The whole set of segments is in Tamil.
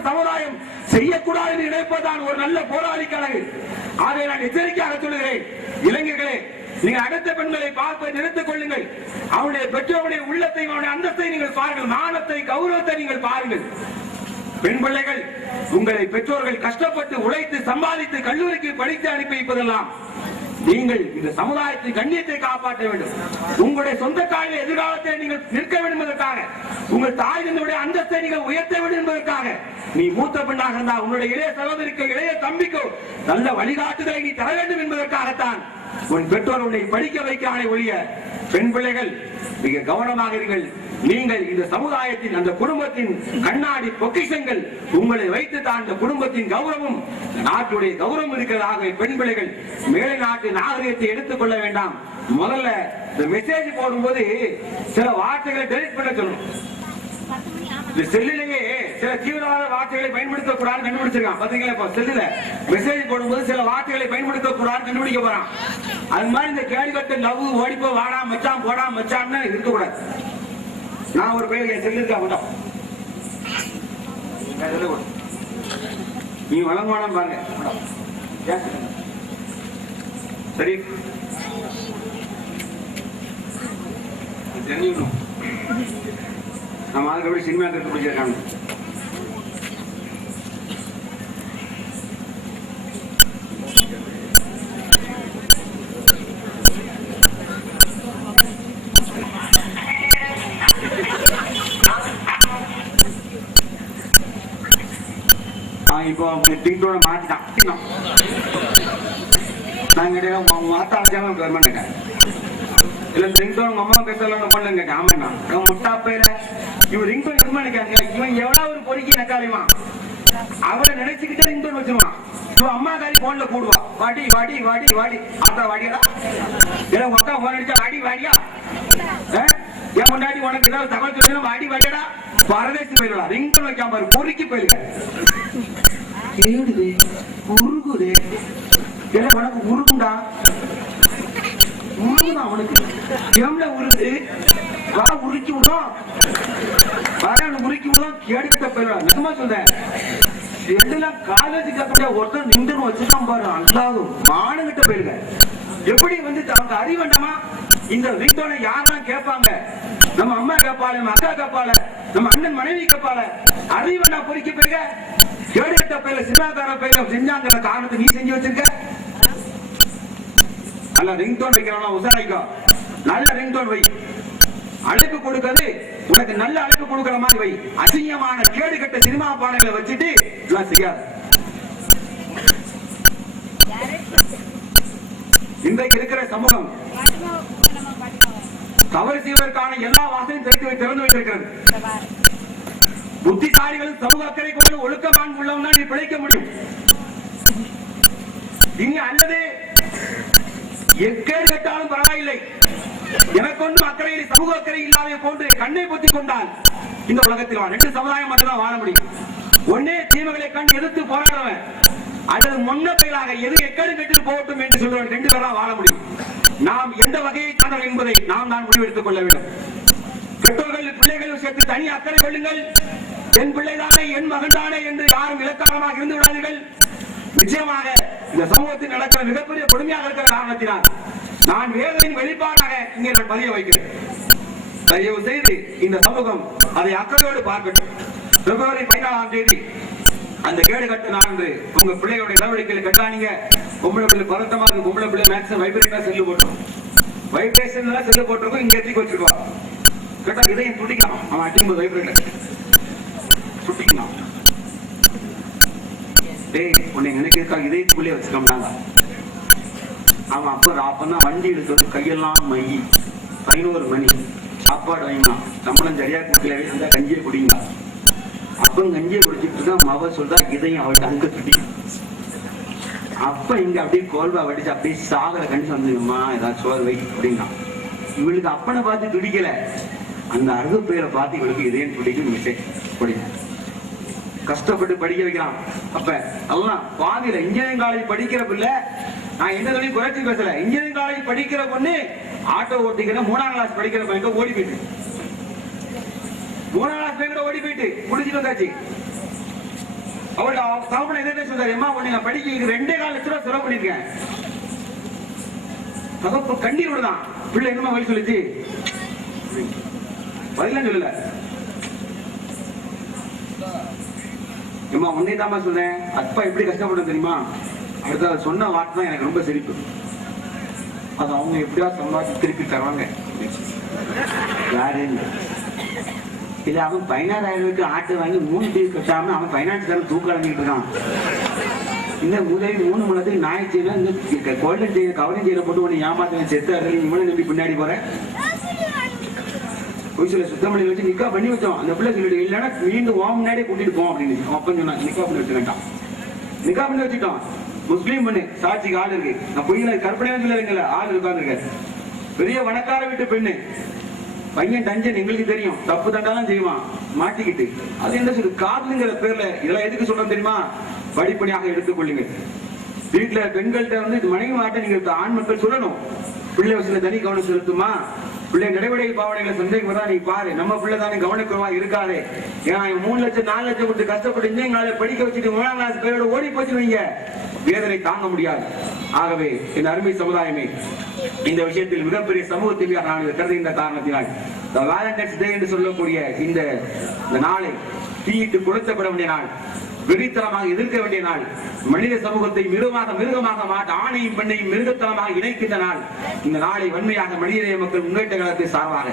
ஒரு சமுதாயம் செய்யக்கூடாது என்று நினைப்பதுதான் ஒரு நல்ல போராளி கழகு. அதை நான் எச்சரிக்கையாக சொல்லுகிறேன். இளைஞர்களே நீங்கள் அடுத்த பெண்களை பார்ப்பதை நிறுத்திக் கொள்ளுங்கள். அவனுடைய பெற்றோருடைய உள்ளத்தை அவனுடைய அந்தத்தை நீங்கள் பாருங்கள். மானத்தை கௌரவத்தை நீங்கள் பாருங்கள். பெண் பிள்ளைகள் உங்களை பெற்றோர்கள் கஷ்டப்பட்டு உழைத்து சம்பாதித்து கல்லூரிக்கு படித்து அனுப்பி வைப்பதெல்லாம் நீங்கள் இந்த சமுதாயத்தின் கண்ணியத்தை காப்பாற்ற வேண்டும். உங்களுடைய சொந்த காலில் எதிர்காலத்தை நீங்கள் நிற்க வேண்டும் என்பதற்காக உங்கள் தாய் தந்தையுடைய அந்தஸ்தை நீங்கள் உயர்த்த வேண்டும் என்பதற்காக நீ மூத்த பெண்ணாக இருந்தால் உன்னுடைய இளைய சகோதரிக்கு இளைய தம்பிக்கோ நல்ல வழிகாட்டுதலை நீ தர வேண்டும் என்பதற்காகத்தான் உன் பெற்றோர் உன்னை படிக்க வைக்கிறானே ஒழிய பெண் பிள்ளைகள் மிக கவனமாக இருங்கள். நீங்கள் இந்த சமுதாயத்தின் அந்த குடும்பத்தின் கண்ணாடி பொக்கிஷங்கள் உங்களை வைத்து தான் அந்த குடும்பத்தின் கௌரவம் நாட்டுடைய கௌரவம் இருக்கிறதாக பெண் பிள்ளைகள் மேலை நாட்டு நாகரிகத்தை எடுத்துக் கொள்ள வேண்டாம். முதல்ல இந்த மெசேஜ் போடும்போது சில வார்த்தைகளை டெலிட் பண்ண சொல்லணும். இந்த செல்லிலேயே சில தீவிரவாத வார்த்தைகளை பயன்படுத்த கூடாது கண்டுபிடிச்சிருக்கான். பாத்தீங்களா இப்போ செல்லுல மெசேஜ் போடும்போது சில வார்த்தைகளை பயன்படுத்த கூடாது கண்டுபிடிக்க போறான். அது மாதிரி இந்த கேள்வி கட்ட லவ் ஓடிப்போ வாடா மச்சான் போடா மச்சான்னு இருக்கக்கூடாது. நான் ஒரு பேர் என் செல்லு மட்டும் நீ வழங்குவானம் பாருங்க? சரி. தெரிஞ்சுக்கணும். நம்ம அதுக்கு எப்படி சினிமா கட்டு பிடிச்சிருக்காங்க அவன் இப்போ டிங்கோட மாத்திட்டான் நான் கேட்டேன் உங்க மாத்தா அஞ்சாம கவர்மெண்ட் இல்ல ரிங்டோன் உங்க அம்மா பேசல பண்ணல கேட்டேன். ஆமாண்ணா. அவன் முட்டா பேர இவன் ரிங்டோன் இருக்குமா நினைக்காங்க இவன் எவ்வளவு ஒரு பொறுக்கி நக்காளிமா அவளை நினைச்சுக்கிட்டே ரிங்டோன் வச்சிருவான். இவன் அம்மா காரி போன்ல கூடுவா. வாடி வாடி வாடி வாடி. அக்கா வாடியடா. இல்ல உங்க அக்கா போன் அடிச்சா வாடி வாடியா? என் முன்னாடி உனக்கு ஏதாவது தகவல் சொல்லணும் வாடி வாடியடா? பரதேசி போயிடலாம் ரிங்டோன் வைக்காம பாரு. பொறுக்கி போயிருக்க. கேடுது உருகுது. என்ன உனக்கு உருகுண்டா உருகுதான் அவனுக்கு. எம்ல உருது வா உருக்கி விடும் வர உருக்கி விடும் கேடுகிட்ட போயிடலாம் நிஜமா சொல்றேன் எல்லாம் காலேஜ் கத்துடைய ஒருத்தர் நின்று வச்சுதான் பாரு அல்லாது மானுகிட்ட போயிருங்க எப்படி வந்து அவங்க அறிவண்டமா இந்த வீட்டோட யாரெல்லாம் கேட்பாங்க? நம்ம அம்மா கேட்பாள நம்ம அக்கா கேட்பாள நம்ம அண்ணன் மனைவி கேட்பாள அறிவண்டா பொறிக்க போயிருக்க. கேடுகட்ட பையில சின்னாதார பையில செஞ்சாங்கிற காரணத்தை நீ செஞ்சு வச்சிருக்க? நல்ல ரிங்டோன் வைக்கிறவனா உசாரிக்கோ நல்ல ரிங் டோன் வை. அழைப்பு கொடுக்கிறது உனக்கு நல்ல அழைப்பு கொடுக்கிற மாதிரி வை. அசிங்கமான கேடு கட்ட சினிமா பாடல்களை வச்சுட்டு இதெல்லாம் செய்யாது. இன்றைக்கு இருக்கிற சமூகம் தவறு செய்வதற்கான எல்லா வாசலையும் திறந்து வைத்திருக்கிறது. புத்திசாலிகளும் சமூக அக்கறை கொண்டு ஒழுக்கமான் உள்ளவன் தான் நீ பிழைக்க முடியும். இங்கு அல்லது எக்கேடு கட்டாலும் பரவாயில்லை. எனக்கு ஒன்றும் சமூக அக்கறை இல்லாத போன்று கண்ணை பொத்தி கொண்டால் இந்த உலகத்தில் வாழ ரெண்டு சமுதாயம் மட்டும்தான் வாழ முடியும். ஒன்னே தீமைகளை கண்டு எதிர்த்து போராடுறவன். அல்லது முன்ன எது எக்கேடு கெட்டு போகட்டும் என்று சொல்றவன் ரெண்டு பேரா வாழ முடியும். நாம் எந்த வகையை சார்ந்தவர்கள் என்பதை நாம் தான் முடிவெடுத்துக் கொள்ள வேண்டும். பெற்றோர்கள் பிள்ளைகள் விஷயத்தில் தனி அக்கறை கொள்ளுங்கள். என் பிள்ளைதானே என் மகன்தானே என்று யாரும் இலக்காரமாக இருந்து விடாதீர்கள். நிச்சயமாக இந்த சமூகத்தில் நடக்கிற மிகப்பெரிய கொடுமையாக இருக்கிற காரணத்தினால் நான் வேதனையின் வெளிப்பாடாக இங்கே நான் பதிய வைக்கிறேன். தயவு செய்து இந்த சமூகம் அதை அக்கறையோடு பார்க்கட்டும். பிப்ரவரி பதினாலாம் தேதி அந்த கேடு கட்டு நான் என்று உங்க பிள்ளைகளுடைய நடவடிக்கைகளை கட்டானீங்க பொம்பளை பிள்ளை பதட்டமா இருக்கு பொம்பளை பிள்ளை மேக்ஸிமம் வைப்ரேட்டா செல்லு போட்டோம் வைப்ரேஷன் எல்லாம் செல்லு போட்டிருக்கோம். இங்க எத்தி வச்சிருக்கோம் கேட்டா இதையும் துடிக்கலாம் அவன் அடிக்கும்போது வைப்ரேட்டர் துடிக்கலாம் டேய் உன்னை நினைக்கிறதுக்காக இதயத்துக்குள்ளே வச்சுக்கோம்னாங்க அவன் அப்போ அப்பதான் வண்டி எடுத்தது கையெல்லாம் மை. பதினோரு மணி. சாப்பாடு வைமா. சம்பளம் சரியா கொடுக்கல அந்த கஞ்சியை குடிங்க. அப்பன் கஞ்சியை குடிச்சிட்டு இருக்கான் மவ சொல்றா இதையும் அவள் அங்க துடி அப்ப இங்க அப்படியே கோல்வா வடிச்சு அப்படியே சாகர கண்டிச்சு வந்துருமா ஏதாவது சோறு வை அப்படின்னா இவளுக்கு அப்பனை பார்த்து துடிக்கல. அந்த அருகு பேரை பார்த்து இவளுக்கு இதயம் துடிக்கும் மிஸ்டேக் குடிக்கும் கஷ்டப்பட்டு படிக்க வைக்கிறான். அப்ப எல்லாம் பாதியில இன்ஜினியரிங் காலேஜ் படிக்கிற பிள்ளை நான் எந்த தொழில் குறைச்சி பேசல. இன்ஜினியரிங் காலேஜ் படிக்கிற பொண்ணு ஆட்டோ ஓட்டிக்கிற மூணாம் கிளாஸ் படிக்கிற பையன் ஓடி போயிட்டு. மூணாம் கிளாஸ் பையன் ஓடி போயிட்டு முடிச்சுட்டு வந்தாச்சு. அவளோட தகவல் எதிர்த்து சொல்றாரு? அம்மா உன்னை படிக்க ரெண்டே கால லட்ச ரூபா செலவு பண்ணிருக்கேன் தகப்பு கண்ணீர் விடுதான். பிள்ளை என்னமா வழி சொல்லுச்சு? பதிலாம் சொல்லல. அம்மா உன்னை தாம்மா சொன்னேன். அப்பா எப்படி கஷ்டப்படும் தெரியுமா? அடுத்த சொன்ன வார்த்தை தான் எனக்கு ரொம்ப சிரிப்பு. அது அவங்க எப்படியா சம்பாதிச்சு திருப்பி தருவாங்க. யாரு இல்ல அவன் பதினாறாயிரம் ரூபாய்க்கு ஆட்டை வாங்கி மூணு பீஸ் கட்டாம அவன் பைனான்ஸ்காரன் தூக்க அடங்கிட்டு இருக்கான். இந்த உதவி மூணு முளத்துக்கு நாய் செய்யல இந்த கோல்டன் செய்ய கவரிங் செய்யல போட்டு உன்னை ஏமாத்த செத்து அறுதல் இவனை நம்பி பின்னாடி போறேன். பொய்சில சுத்தம் பண்ணி வச்சு நிக்கா பண்ணி வச்சோம். அந்த பிள்ளை சொல்லிட்டு இல்லைன்னா மீண்டும் ஓம் முன்னாடியே கூட்டிட்டு போவோம் அப்படின்னு அவன் அப்பன் சொன்னான் நிக்கா பண்ணி வச்சுட்டான் நிக்கா பண்ணி வச்சுட்டோம் முஸ்லீம் பண்ணு சாட்சிக்கு ஆள் இருக்கு. நான் பொய்யில கற்பனை சொல்லுறீங்களா ஆள் உட்கார்ந்துருக்காரு. பெரிய வணக்கார வீட்டு பெண்ணு. பையன் டஞ்சன் எங்களுக்கு தெரியும். தப்பு தண்டாலும் செய்வான். மாட்டிக்கிட்டு. அது என்ன சொல்லு காதலுங்கிற பேர்ல இதெல்லாம் எதுக்கு சொல்றோம் தெரியுமா? படிப்படியாக எடுத்துக்கொள்ளுங்க. வீட்டுல பெண்கள்கிட்ட வந்து இது மனைவி மாட்ட நீங்க ஆண் மக்கள் சொல்லணும். பிள்ளை வசதியில தனி கவனம் செலுத்துமா? பிள்ளை நடைமுறை பாவனைகளை சந்தேகம் வரா நீ பாரு. நம்ம பிள்ளை தானே கவனக்குறவா இருக்காதே ஏன்னா மூணு லட்சம் நாலு லட்சம் கொடுத்து கஷ்டப்பட்டு இன்ஜினியரிங் படிக்க வச்சுட்டு மூணாம் கிளாஸ் பேரோட ஓடி போச்சுருவீங்க வேதனை தாங்க முடியாது. ஆகவே என் அருமை சமுதாயமே இந்த விஷயத்தில் மிகப்பெரிய சமூகத்தில் நான் கருதுகின்ற காரணத்தினால் வேலண்டைன்ஸ் டே என்று சொல்லக்கூடிய இந்த இந்த நாளை தீயிட்டு கொளுத்தப்பட வேண்டிய நாள். வெறித்தனமாக எதிர்க்க வேண்டிய நாள். மனித சமூகத்தை மிருகமாக மிருகமாக மாட்ட ஆணையும் பெண்ணையும் மிருகத்தனமாக இணைக்கின்ற நாள். இந்த நாளை வன்மையாக மனிதநேய மக்கள் முன்னேற்ற கழகத்தை சார்பாக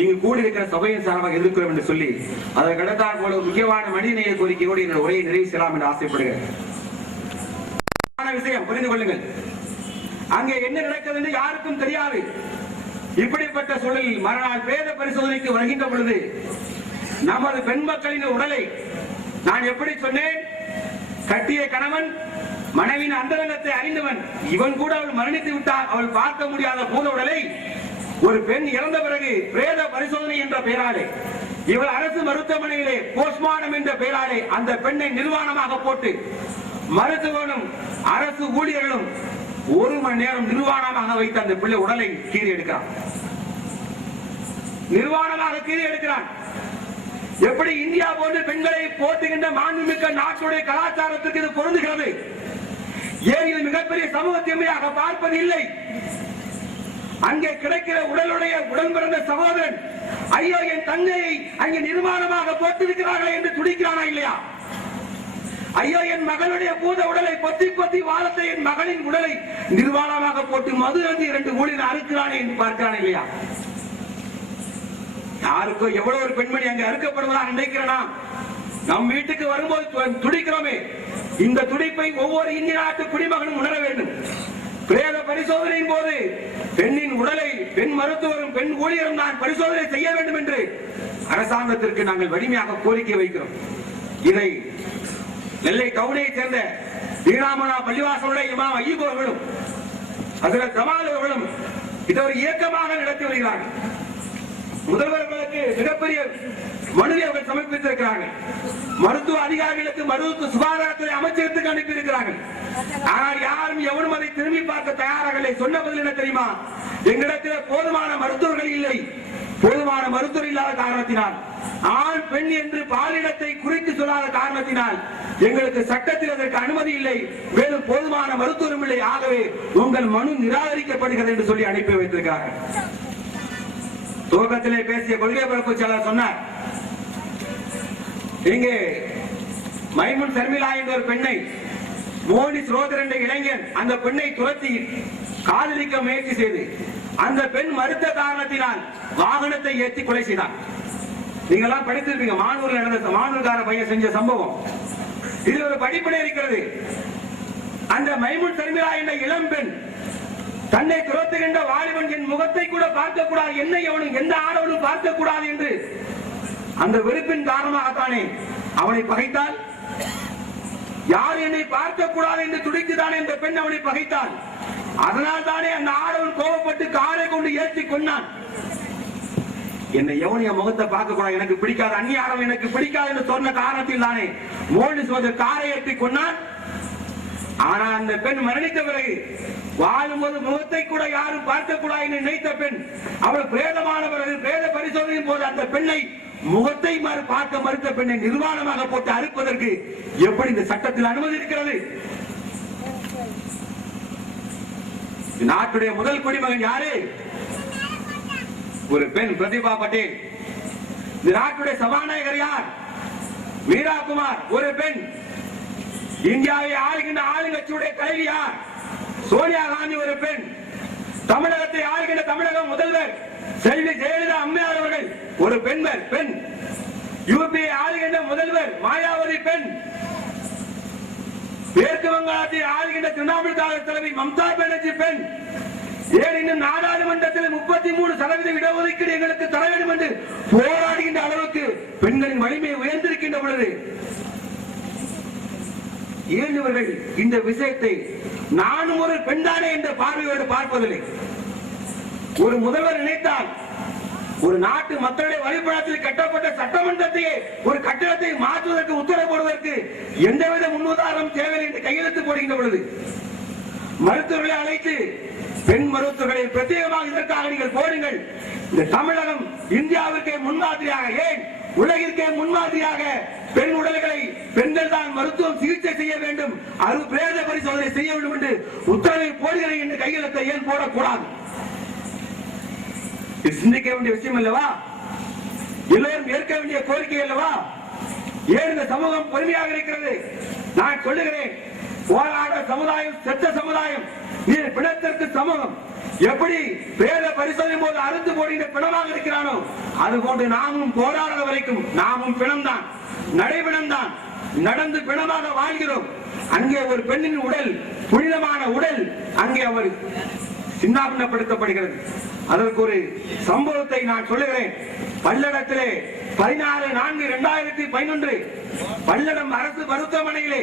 இங்கு கூடியிருக்கிற சபையின் சார்பாக எதிர்க்கிறோம் என்று சொல்லி அதற்கு கிடைத்தால் போல முக்கியமான மனிதநேய கோரிக்கையோடு என்னோட உரையை நிறைவு செய்யலாம் என்று ஆசைப்படுகிறேன். முக்கியமான விஷயம் புரிந்து கொள்ளுங்கள். அங்கே என்ன நடக்கிறது என்று யாருக்கும் தெரியாது. இப்படிப்பட்ட சூழலில் மறுநாள் பேத பரிசோதனைக்கு வருகின்ற பொழுது நமது பெண் மக்களின் உடலை நான் எப்படி சொன்னேன்? கட்டிய கணவன் மனைவியின் அந்தரங்கத்தை அறிந்தவன் இவன் கூட அவள் மரணித்து விட்டால் அவள் பார்க்க முடியாத பூத உடலை ஒரு பெண் இறந்த பிறகு பிரேத பரிசோதனை என்ற பெயராலே இவள் அரசு மருத்துவமனையிலே போஸ்ட்மார்டம் என்ற பெயராலே அந்த பெண்ணை நிர்வாணமாக போட்டு மருத்துவனும் அரசு ஊழியர்களும் ஒரு மணி நேரம் நிர்வாணமாக வைத்து அந்த பிள்ளை உடலை கீறி எடுக்கிறான். நிர்வாணமாக கீறி எடுக்கிறான். எப்படி இந்தியா போன்று பெண்களை போட்டுகின்ற மாண்புமிக்க நாட்டுடைய கலாச்சாரத்திற்கு இது பொருந்துகிறது? ஏன் இது மிகப்பெரிய சமூக தீமையாக பார்ப்பது இல்லை? அங்கே கிடைக்கிற உடலுடைய உடன் பிறந்த சகோதரன் ஐயோ என் தங்கையை அங்கே நிர்மாணமாக போட்டிருக்கிறார்களே என்று துடிக்கிறானா இல்லையா? ஐயோ என் மகளுடைய பூத உடலை பொத்தி பொத்தி வாரத்தை என் மகளின் உடலை நிர்வாணமாக போட்டு மது வந்து இரண்டு ஊழியர் அறுக்கிறானே என்று பார்க்கிறான் இல்லையா? யாருக்கோ எவ்வளவு ஒரு பெண்மணி அங்க அறுக்கப்படுவதாக நினைக்கிறனா நம் வீட்டுக்கு வரும்போது துடிக்கிறோமே. இந்த துடிப்பை ஒவ்வொரு இந்திய நாட்டு குடிமகனும் உணர வேண்டும். பிரேத பரிசோதனையின் போது பெண்ணின் உடலை பெண் மருத்துவரும் பெண் ஊழியரும் தான் பரிசோதனை செய்ய வேண்டும் என்று அரசாங்கத்திற்கு நாங்கள் வலிமையாக கோரிக்கை வைக்கிறோம். இதை நெல்லை கவுனியை சேர்ந்த வீராமனா பள்ளிவாசலுடைய இமாம் ஐயூப் அவர்களும் ஹசரத் கமால் அவர்களும் இதை ஒரு இயக்கமாக நடத்தி வருகிறார்கள். முதல்வர்களுக்கு மிகப்பெரிய மனுவை அவர்கள் சமர்ப்பித்திருக்கிறார்கள். மருத்துவ அதிகாரிகளுக்கு மருத்துவ சுகாதாரத்துறை அமைச்சகத்துக்கு அனுப்பி இருக்கிறார்கள் ஆனால் யாரும் எவனும் அதை திரும்பி பார்க்க தயாராக சொன்ன பதில் என்ன தெரியுமா? எங்களிடத்தில் போதுமான மருத்துவர்கள் இல்லை. போதுமான மருத்துவர் இல்லாத காரணத்தினால் ஆண் பெண் என்று பாலினத்தை குறித்து சொல்லாத காரணத்தினால் எங்களுக்கு சட்டத்தில் அதற்கு அனுமதி இல்லை. மேலும் போதுமான மருத்துவரும் இல்லை. ஆகவே உங்கள் மனு நிராகரிக்கப்படுகிறது என்று சொல்லி அனுப்பி வைத்திருக்கிறார்கள். துவக்கத்திலே பேசிய கொள்கை பரப்பு சொன்னார். இங்கே மைமுன் சர்மிளா என்ற ஒரு பெண்ணை மோடி சுரோதர் என்ற இளைஞன் அந்த பெண்ணை துரத்தி காதலிக்க முயற்சி செய்து அந்த பெண் மறுத்த காரணத்தினால் வாகனத்தை ஏற்றி கொலை செய்தான். நீங்க எல்லாம் படித்திருப்பீங்க மானூர்ல நடந்த மானூர்கார பையன் செஞ்ச சம்பவம். இது ஒரு படிப்பினை இருக்கிறது. அந்த மைமுன் சர்மிளா என்ற இளம் பெண் தன்னை துரத்துகின்ற வாலிபன் என் முகத்தை கூட பார்க்க கூடாது என்னை அவனும் எந்த ஆடவனும் பார்க்க கூடாது என்று அந்த வெறுப்பின் காரணமாகத்தானே அவனை பகைத்தால் யார் என்னை பார்க்க கூடாது என்று துடித்துதான் இந்த பெண் அவனை பகைத்தாள். அதனால் தானே அந்த ஆடவன் கோபப்பட்டு காரை கொண்டு ஏற்றி கொண்டான் என்னை எவன் என் முகத்தை பார்க்க கூடாது எனக்கு பிடிக்காது அந்நிய அந்நியாரம் எனக்கு பிடிக்காது என்று சொன்ன காரணத்தில் தானே மோடி சோதர் காரை ஏற்றி கொண்டான் ஆனா அந்த பெண் மரணித்த பிறகு வாழும்போது முகத்தை கூட யாரும் பார்க்க கூடாது என்று நினைத்த பெண் அவள் பிரேதமான பிறகு பிரேத பரிசோதனையின் போது அந்த பெண்ணை முகத்தை மறு பார்க்க மறுத்த பெண்ணை நிர்வாணமாக போட்டு அறுப்பதற்கு எப்படி இந்த சட்டத்தில் அனுமதி இருக்கிறது? நாட்டுடைய முதல் குடிமகன் யாரு? ஒரு பெண் பிரதிபா பட்டேல். இந்த நாட்டுடைய சபாநாயகர் யார்? மீரா குமார் ஒரு பெண் இந்தியாவை ஆளுகின்ற ஆளுங்கட்சியுடைய தலைவி யார்? சோனியா காந்தி ஒரு பெண். தமிழகத்தை ஆளுகின்ற தமிழக முதல்வர் செல்வி ஜெயலலிதா அம்மையார் அவர்கள் ஒரு பெண்வர் பெண். யூபிஐ ஆளுகின்ற முதல்வர் மாயாவதி பெண். மேற்கு வங்காளத்தை ஆளுகின்ற திரிணாமுல் காங்கிரஸ் தலைவி மம்தா பானர்ஜி பெண். ஏன் இன்னும் நாடாளுமன்றத்தில் முப்பத்தி மூணு சதவீத இடஒதுக்கீடு எங்களுக்கு தர வேண்டும் என்று போராடுகின்ற அளவுக்கு பெண்களின் வலிமை உயர்ந்திருக்கின்ற பொழுது ஏன் இவர்கள் இந்த விஷயத்தை நானும் ஒரு பெண்தானே என்ற பார்வையோடு பார்ப்பதில்லை. ஒரு முதல்வர் நினைத்தால் ஒரு நாட்டு மக்களுடைய வழிபடத்தில் கட்டப்பட்ட சட்டமன்றத்தையே ஒரு கட்டிடத்தை மாற்றுவதற்கு உத்தரவு போடுவதற்கு எந்தவித முன்னுதாரணம் தேவையில்லை என்று கையெழுத்து போடுகின்ற பொழுது மருத்துவர்களை அழைத்து பெண் மருத்துவர்களை பிரத்யேகமாக இதற்காக நீங்கள் போடுங்கள். இந்த தமிழகம் இந்தியாவிற்கே முன்மாதிரியாக ஏன் உலகிற்கே முன்மாதிரியாக பெண் உடல்களை பெண்கள் தான் மருத்துவம் சிகிச்சை செய்ய வேண்டும் அது பிரேத பரிசோதனை செய்ய வேண்டும் என்று உத்தரவை போடுகிறேன் என்று கையெழுத்தை ஏன் போடக்கூடாது? இது சிந்திக்க வேண்டிய விஷயம் அல்லவா? எல்லோரும் ஏற்க வேண்டிய கோரிக்கை அல்லவா? ஏன் இந்த சமூகம் பொறுமையாக இருக்கிறது? நான் சொல்லுகிறேன் போராட சமுதாயம் செத்த சமுதாயம் நீ பிணத்திற்கு சமூகம் எப்படி பேத பரிசோதனை போது அறுத்து போடுகின்ற பிணமாக இருக்கிறானோ அது போன்று நாமும் போராடுற வரைக்கும் நாமும் பிணம்தான் நடைபிணம்தான் நடந்து பிணமாக வாழ்கிறோம். அங்கே ஒரு பெண்ணின் உடல் புனிதமான உடல் அங்கே அவர் சின்னாபின்னப்படுத்தப்படுகிறது. அதற்கு ஒரு சம்பவத்தை நான் சொல்லுகிறேன். பல்லடத்திலே பதினாறு நான்கு இரண்டாயிரத்தி பதினொன்று பல்லடம் அரசு மருத்துவமனையிலே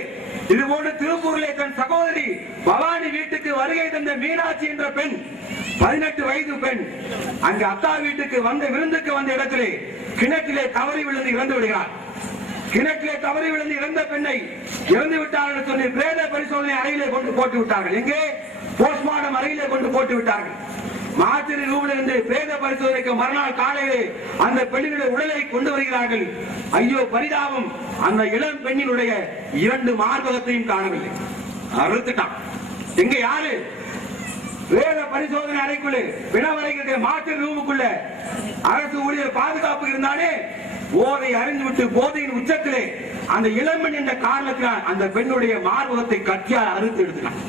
இது போன்று திருப்பூரிலே தன் சகோதரி பவானி வீட்டுக்கு வருகை தந்த மீனாட்சி என்ற பெண் பதினெட்டு வயது பெண் அங்கு அத்தா வீட்டுக்கு வந்த விருந்துக்கு வந்த இடத்திலே கிணற்றிலே தவறி விழுந்து இறந்து விடுகிறார் கிணற்றிலே தவறி விழுந்து இறந்த பெண்ணை இறந்து விட்டார் என்று சொல்லி பிரேத பரிசோதனை அறையிலே கொண்டு போட்டு விட்டார்கள். எங்கே? போஸ்ட்மார்டம் அறையிலே கொண்டு போட்டு விட்டார்கள். மாத்திரை ரூபில் இருந்து பிரேத பரிசோதனைக்கு மறுநாள் காலையிலே அந்த பெண்ணினுடைய உடலை கொண்டு வருகிறார்கள். ஐயோ பரிதாபம். அந்த இளம் பெண்ணினுடைய இரண்டு மார்பகத்தையும் காணவில்லை. அறுத்துட்டான். எங்க யாரு? வேத பரிசோதனை அறைக்குள்ளே பிணவரை மாற்று ரூமுக்குள்ள. அரசு ஊழியர் பாதுகாப்பு இருந்தாலே போதை அறிந்து விட்டு போதையின் உச்சத்திலே அந்த இளம்பெண் என்ற காரணத்தினால் அந்த பெண்ணுடைய மார்பகத்தை கட்டியால் அறுத்து எடுத்துட்டான்.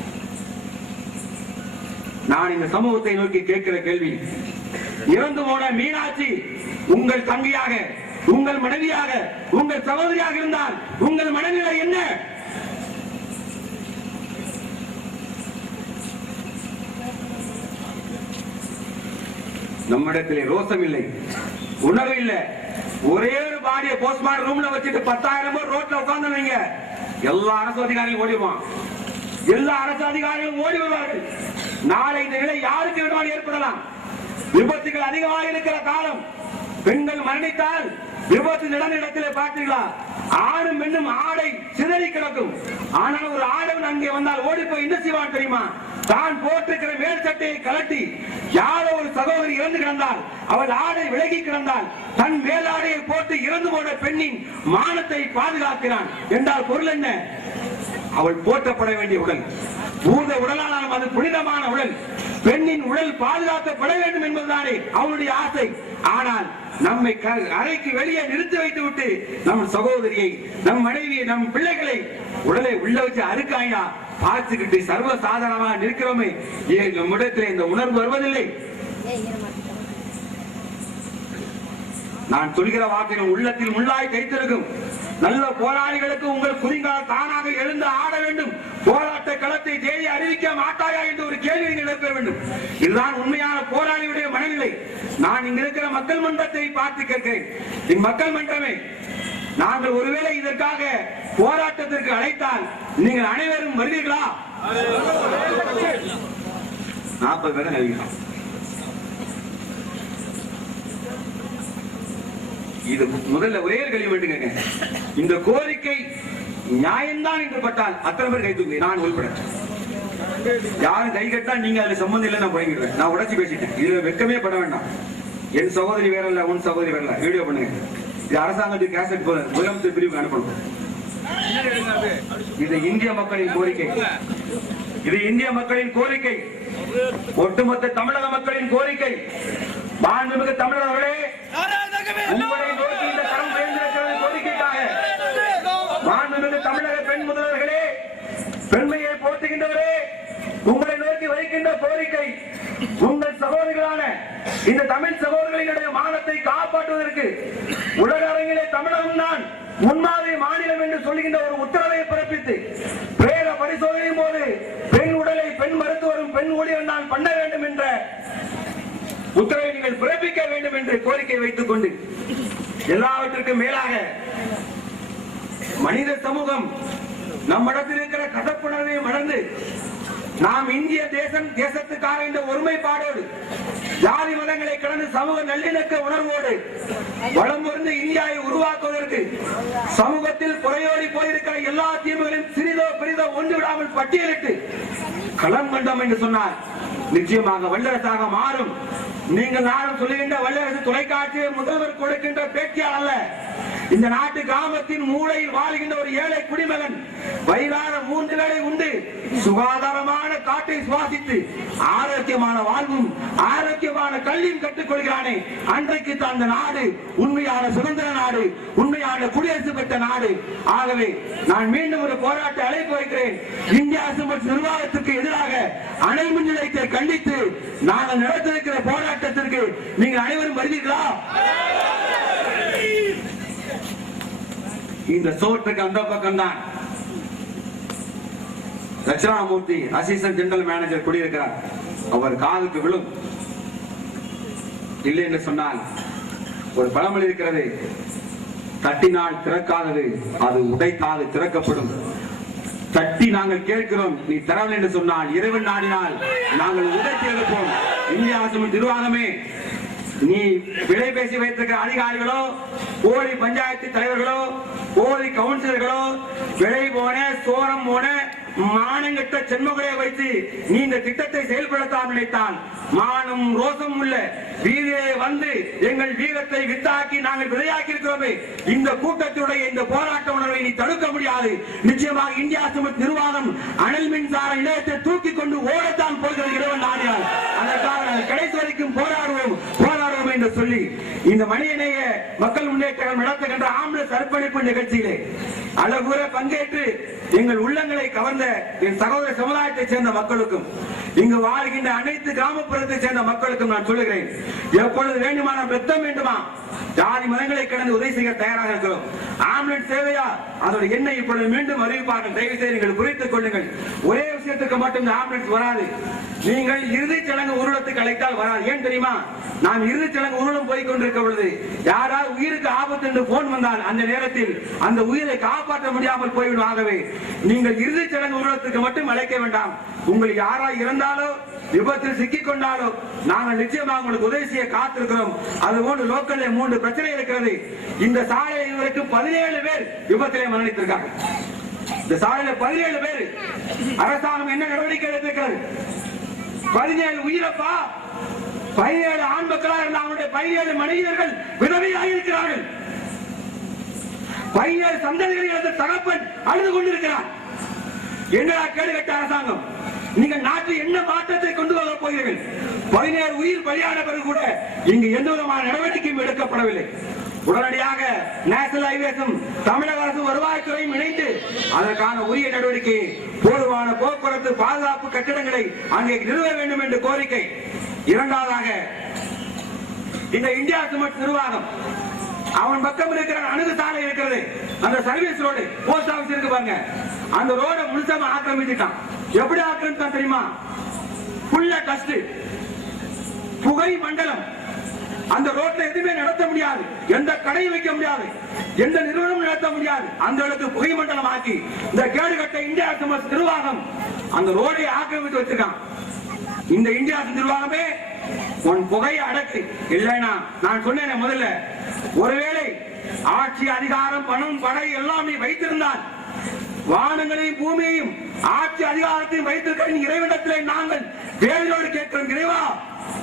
நான் இந்த சமூகத்தை நோக்கி கேட்கிற கேள்வி. இறந்து போன மீனாட்சி உங்கள் தங்கையாக உங்கள் மனைவியாக உங்கள் சகோதரியாக இருந்தால் உங்கள் மனநிலை என்ன? நம்மிடத்திலே ரோசம் இல்லை உணவு இல்லை. ஒரே ஒரு பாடியை போஸ்ட்மார்டம் ரூம்ல வச்சுட்டு பத்தாயிரம் பேர் ரோட்ல உட்கார்ந்து எல்லா அரசு அதிகாரிகளும் ஓடிடுவான். எல்லா அரசு அதிகாரிகளும் ஓடி வருவார்கள். நாளை இந்த நிலை யாருக்கு வேணுமானால் ஏற்படலாம். விபத்துகள் அதிகமாக இருக்கிற காலம். பெண்கள் மரணித்தால் விபத்து நடந்த இடத்திலே பார்த்தீர்களா? ஆணும் பெண்ணும் ஆடை சிதறி கிடக்கும். ஆனால் ஒரு ஆடவன் அங்கே வந்தால் ஓடி போய் என்ன செய்வான் தெரியுமா? தான் போட்டிருக்கிற மேல் சட்டையை கலட்டி யாரோ ஒரு சகோதரி இறந்து கிடந்தால் அவள் ஆடை விலகி கிடந்தால் தன் மேலாடையை போட்டு இறந்து போன பெண்ணின் மானத்தை பாதுகாக்கிறான். என்றால் பொருள் என்ன? அவள் போற்றப்பட வேண்டிய உடல். பூத உடலானாலும் அது புனிதமான உடல். பெண்ணின் உடல் பாதுகாக்கப்பட வேண்டும் என்பதுதானே அவனுடைய ஆசை. ஆனால் நம்மை க- அறைக்கு வெளியே நிறுத்தி வைத்து விட்டு நம் சகோதரியை நம் மனைவியை நம் பிள்ளைகளை உடலை உள்ள வச்சு அறுக்காயா பார்த்துக்கிட்டு சர்வ சாதாரணமாக நிற்கிறோமே. ஏன் நம்மிடத்தில் இந்த உணர்வு வருவதில்லை? நான் சொல்கிற வாக்கின் உள்ளத்தில் முள்ளாய் தைத்திருக்கும். நல்ல போராளிகளுக்கு உங்கள் குறிங்கால் தானாக எழுந்து ஆட வேண்டும். போராட்ட களத்தை தேடி அறிவிக்க மாட்டாயா என்று ஒரு கேள்வி நீங்கள் எழுப்ப வேண்டும். இதுதான் உண்மையான போராளியுடைய மனநிலை. நான் இங்க இருக்கிற மக்கள் மன்றத்தை பார்த்து கேட்கிறேன். இம்மக்கள் மன்றமே நாங்கள் ஒருவேளை இதற்காக போராட்டத்திற்கு அழைத்தால் நீங்கள் அனைவரும் வருவீர்களா? நாற்பது பேரும் அறிவிக்கலாம் இது முதல்ல ஒரே மட்டும் கேட்க இந்த கோரிக்கை நியாயம்தான் என்று பட்டால் அத்தனை பேர் கை தூக்கு நான் உள்பட. யாரும் கை கட்டா நீங்க அதுல சம்பந்தம் இல்லை நான் போய்கிடுவேன் நான் உடச்சி பேசிட்டேன். இதுல வெக்கமே பட வேண்டாம். என் சகோதரி வேற இல்ல உன் சகோதரி வேற இல்ல. வீடியோ பண்ணுங்க. இது அரசாங்கத்துக்கு கேசட் போல முதலமைச்சர் பிரிவுக்கு அனுப்பணும். இது இந்திய மக்களின் கோரிக்கை. இது இந்திய மக்களின் கோரிக்கை. ஒட்டுமொத்த தமிழக மக்களின் கோரிக்கை. மாண்புமிகு தமிழர்களே உங்களை நோக்கி இந்த கரம் உயர்ந்திருக்கிறது கோரிக்கைக்காக மாண்புமிகு தமிழக பெண் முதல்வர்களே பெண்மையை போற்றுகின்றவரே உங்களை நோக்கி வைக்கின்ற கோரிக்கை உங்கள் சகோதரிகளான இந்த தமிழ் சகோதரர்களினுடைய மானத்தை காப்பாற்றுவதற்கு உலக அரங்கிலே தமிழகம் தான் முன்மாதிரி மாநிலம் என்று சொல்கின்ற ஒரு உத்தரவை பிறப்பித்து பிரேத பரிசோதனையின் போது பெண் உடலை பெண் மருத்துவரும் பெண் ஊழியர் நான் பண்ண வேண்டும் என்ற உத்தரவை நீங்கள் பிறப்பிக்க வேண்டும் என்று கோரிக்கை வைத்துக் கொண்டு எல்லாவற்றிற்கும் மேலாக மனித சமூகம் நம்மிடத்தில் இருக்கிற கசப்புணர்வை மறந்து நாம் இந்திய தேசம் தேசத்துக்காக இந்த ஒருமைப்பாடோடு ஜாதி மதங்களை கடந்து சமூக நல்லிணக்க உணர்வோடு வளம் பொருந்த இந்தியாவை உருவாக்குவதற்கு சமூகத்தில் குறையோடி போயிருக்கிற எல்லா தீர்வுகளையும் சிறிதோ பெரிதோ ஒன்று விடாமல் பட்டியலிட்டு களம் கண்டோம் என்று சொன்னார். நிச்சயமாக வல்லரசாக மாறும். நீங்கள் நானும் சொல்லுகின்ற வல்லரசு தொலைக்காட்சியை முதல்வர் கொடுக்கின்ற பேச்சியால் அல்ல. இந்த நாட்டு கிராமத்தின் மூளையில் வாழ்கின்ற ஒரு ஏழை குடிமகன் வயதான மூன்று வேளை உண்டு சுகாதாரமான காற்றை சுவாசித்து ஆரோக்கியமான வாழ்வும் ஆரோக்கியமான கல்வியும் கற்றுக்கொள்கிறானே அன்றைக்கு தான் அந்த நாடு உண்மையான சுதந்திர நாடு உண்மையான குடியரசு பெற்ற நாடு. ஆகவே நான் மீண்டும் ஒரு போராட்ட அழைப்பு வைக்கிறேன். இந்திய அரசு மற்றும் நிர்வாகத்துக்கு எதிராக அணை மின் நிலையத்தை கண்டித்து நாங்கள் நடத்திருக்கிற போராட்டத்திற்கு நீங்கள் அனைவரும் வருவீர்களா? இந்த சோற்றுக்கு அந்த பக்கம் தான் தட்சிணாமூர்த்தி அசிஸ்டன்ட் ஜெனரல் மேனேஜர் குடியிருக்கிறார். அவர் காலுக்கு விழும். இல்லை என்று சொன்னால் ஒரு பழமொழி இருக்கிறது. தட்டினால் திறக்காதது அது உடைத்தாது திறக்கப்படும். தட்டி நாங்கள் கேட்கிறோம். நீ தரவில்லை என்று சொன்னால் இறைவன் நாடினால் நாங்கள் உடைத்து எடுப்போம் இந்திய அரசு நிர்வாகமே நீ விலை பேசி வைத்திருக்கிற அதிகாரிகளோ போலி பஞ்சாயத்து தலைவர்களோ போலி கவுன்சிலர்களோ விலை போன சோரம் போன மானங்கட்ட சென்மகளை வைத்து நீ இந்த திட்டத்தை செயல்படுத்தாமல் நினைத்தால் மானம் ரோசம் உள்ள வீதியே வந்து எங்கள் வீரத்தை வித்தாக்கி நாங்கள் விதையாக்கி இருக்கிறோமே இந்த கூட்டத்துடைய இந்த போராட்ட உணர்வை நீ தடுக்க முடியாது. நிச்சயமாக இந்தியா சுமத் நிர்வாகம் அனல் மின்சார இணையத்தை தூக்கி கொண்டு ஓடத்தான் போகிறது இறைவன் நாடியார் அதற்காக நாங்கள் கடைசி வரைக்கும் போராடுவோம் போராடுவோம் என்று சொல்லி இந்த மனிதநேய மக்கள் முன்னேற்றம் நடத்துகின்ற ஆம்புலன்ஸ் அர்ப்பணிப்பு நிகழ்ச்சியிலே அழகுற பங்கேற்று எங்கள் உள்ளங்களை கவர்ந்த என் சகோதர சமுதாயத்தை சேர்ந்த மக்களுக்கும் இங்கு வாழ்கின்ற அனைத்து கிராமப்புறத்தை சேர்ந்த மக்களுக்கும் நான் சொல்லுகிறேன். எப்பொழுது வேண்டுமான ரத்தம் வேண்டுமா? ஜாதி மதங்களை கடந்து உதவி செய்ய தயாராக இருக்கிறோம். ஆம்புலன்ஸ் சேவையா? அதோட எண்ணெய் இப்பொழுது மீண்டும் அறிவிப்பார்கள். தயவு செய்து நீங்கள் குறித்துக் கொள்ளுங்கள். ஒரே விஷயத்துக்கு மட்டும் இந்த ஆம்புலன்ஸ் வராது. நீங்கள் இறுதிச் சடங்கு ஊர்வலத்துக்கு அழைத்தால் வராது. ஏன் தெரியுமா? நாம் இறுதிச் சடங்கு ஊர்வலம் போய் கொண்டிருக்க பொழுது யாராவது உயிருக்கு ஆபத்து என்று போன் வந்தால் அந்த நேரத்தில் அந்த உயிரை காப்பாற்ற முடியாமல் போய்விடும். ஆகவே நீங்கள் இறுதிச் சடங்கு உருவத்துக்கு மட்டும் அழைக்க வேண்டாம். உங்கள் யாரா இருந்தாலோ விபத்தில் சிக்கிக் கொண்டாலோ நாங்கள் நிச்சயமாக உங்களுக்கு உதவி செய்ய காத்திருக்கிறோம். அது போன்று லோக்கல்ல மூன்று பிரச்சனை இருக்கிறது. இந்த சாலையில் இதுவரைக்கும் பதினேழு பேர் விபத்திலே மரணித்திருக்காங்க. இந்த சாலையில பதினேழு பேர். அரசாங்கம் என்ன நடவடிக்கை எடுத்திருக்கிறது? பதினேழு உயிரப்பா பதினேழு ஆண் மக்களாக இருந்த அவனுடைய பதினேழு மனிதர்கள் விதவையாக இருக்கிறார்கள். பதினேழு சந்ததிகளை இழந்த தகப்பன் அழுது கொண்டிருக்கிறார். என்னடா கேடு கட்ட அரசாங்கம்? நீங்க நாட்டில் என்ன மாற்றத்தை கொண்டு வர போகிறீர்கள்? பதினேழு உயிர் பலியான பிறகு கூட இங்கு எந்த விதமான நடவடிக்கையும் எடுக்கப்படவில்லை. உடனடியாக நேஷனல் ஹைவேஸும் தமிழக அரசு வருவாய்த்துறையும் இணைந்து அதற்கான உரிய நடவடிக்கை போதுமான போக்குவரத்து பாதுகாப்பு கட்டிடங்களை அங்கே நிறுவ வேண்டும் என்று கோரிக்கை. இரண்டாவதாக இந்த இந்தியா சிமெண்ட் நிர்வாகம். அவன் பக்கம் இருக்கிற அணுகு சாலை இருக்கிறது. அந்த சர்வீஸ் ரோடு போஸ்ட் ஆபீஸ் இருக்கு பாருங்க. அந்த ரோட முழுசாம ஆக்கிரமிச்சுட்டான். எப்படி ஆக்கிரமிச்சான் தெரியுமா? புள்ள டஸ்ட் புகை மண்டலம். அந்த ரோட்ல எதுவுமே நடத்த முடியாது. எந்த கடையும் வைக்க முடியாது. எந்த நிறுவனமும் நடத்த முடியாது. அந்த இடத்துக்கு புகை மண்டலம் ஆக்கி இந்த கேடு கட்ட இந்தியா சிமெண்ட் நிர்வாகம் அந்த ரோடை ஆக்கிரமித்து வச்சிருக்கான். இந்த இந்தியா நிர்வாகமே உன் புகையை அடக்கு. இல்லைனா நான் சொன்னேன் முதல்ல ஒருவேளை ஆட்சி அதிகாரம் பணம் படை எல்லாம் நீ வைத்திருந்தால் வானங்களையும் பூமியையும் ஆட்சி அதிகாரத்தையும் வைத்திருக்கிற நீ நாங்கள் பேரோடு கேட்கிறோம் இறைவா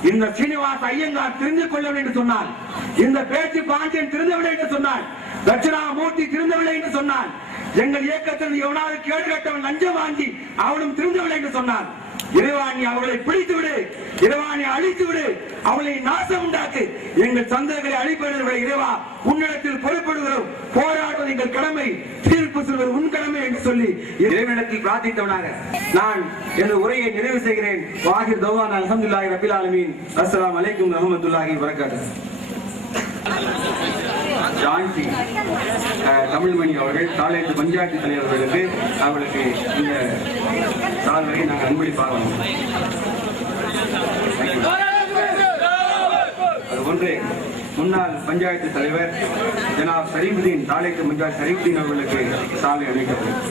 இந்த சீனிவாச ஐயங்கார் தெரிந்து கொள்ளவில்லை என்று சொன்னான் இந்த பேச்சு பாண்டியன் திருந்தவில்லை என்று சொன்னான் தட்சிணாமூர்த்தி திருந்தவில்லை என்று சொன்னான் எங்கள் இயக்கத்தில் எவனாவது கேடு கட்டவன் லஞ்சம் வாங்கி அவனும் திருந்தவில்லை என்று சொன்னான் இறைவாணி அவர்களை பிடித்து விடு. இறைவாணி அழித்து விடு. அவளை நாசம் உண்டாக்கு. எங்கள் சந்தர்களை அழிப்பவர்களை இறைவா உன்னிடத்தில் பொறுப்படுகிறோம். போராடுவது எங்கள் கடமை. தீர்ப்பு சொல்வது உன் கடமை என்று சொல்லி இறைவனிடத்தில் பிரார்த்தித்தவனாக நான் எனது உரையை நிறைவு செய்கிறேன். வாஹிர் தவான் அலமதுல்லாஹி ரபில் ஆலமீன். அஸ்லாம் அலைக்கும் ரஹ்மத்துல்லாஹி வரகாத்து ஜான்சி தமிழ்மணி அவர்கள் தாலேட்டு பஞ்சாயத்து தலைவர்களுக்கு அவர்களுக்கு இந்த சால்வையை நாங்கள் அன்பளிப்பாக வழங்குகிறோம். அதுபோன்று முன்னாள் பஞ்சாயத்து தலைவர் ஜனாப் சரீபுதீன் தாலேத்து பஞ்சாயத்து சரீபுதீன் அவர்களுக்கு சாலை அளிக்கப்படும்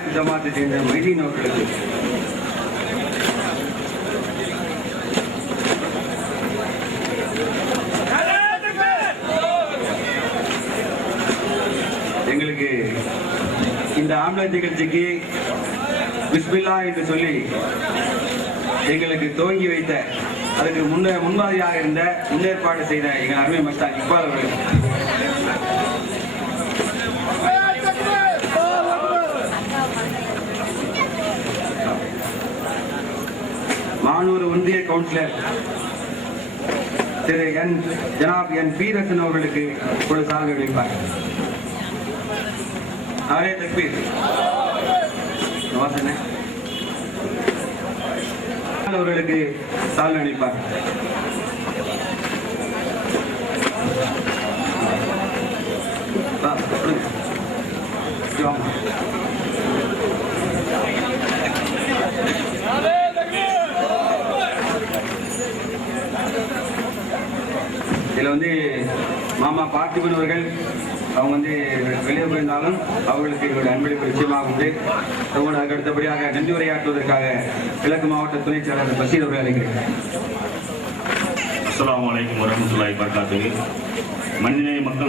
தாலேத்து ஜமாத்தை சேர்ந்த மைதீன் அவர்களுக்கு எங்களுக்கு இந்த ஆம்புலன்ஸ் நிகழ்ச்சிக்கு பிஸ்மில்லா என்று சொல்லி எங்களுக்கு துவங்கி வைத்த அதுக்கு முன்ன முன்மாதிரியாக இருந்த முன்னேற்பாடு செய்த எங்கள் அருமை மஸ்தான் இக்பால் அவர்கள். மானூர் ஒன்றிய கவுன்சிலர் திரு என் ஜனாப் என் பீரசன் அவர்களுக்கு ஒரு சால்வை அளிப்பார். அவரே தக்பீர். வாசனை அவர்களுக்கு சால்வை அளிப்பார். Thank you. இங்க வாங்க. வந்து மாமா பார்த்திபன் அவர்கள் அவங்க வந்து வெளியே போயிருந்தாலும் அவர்களுக்கு எங்களுடைய அன்பளிப்பு நிச்சயமாக உண்டு அதோடு அடுத்தபடியாக நன்றி உரையாற்றுவதற்காக கிழக்கு மாவட்ட துணைச் செயலாளர் பசீர் அவர்கள் அழைக்கிறேன். அஸ்லாம் வலைக்கம் வரஹ்மத்துல்லாஹி வபரகாத்துஹு. மண்ணிலை மக்கள்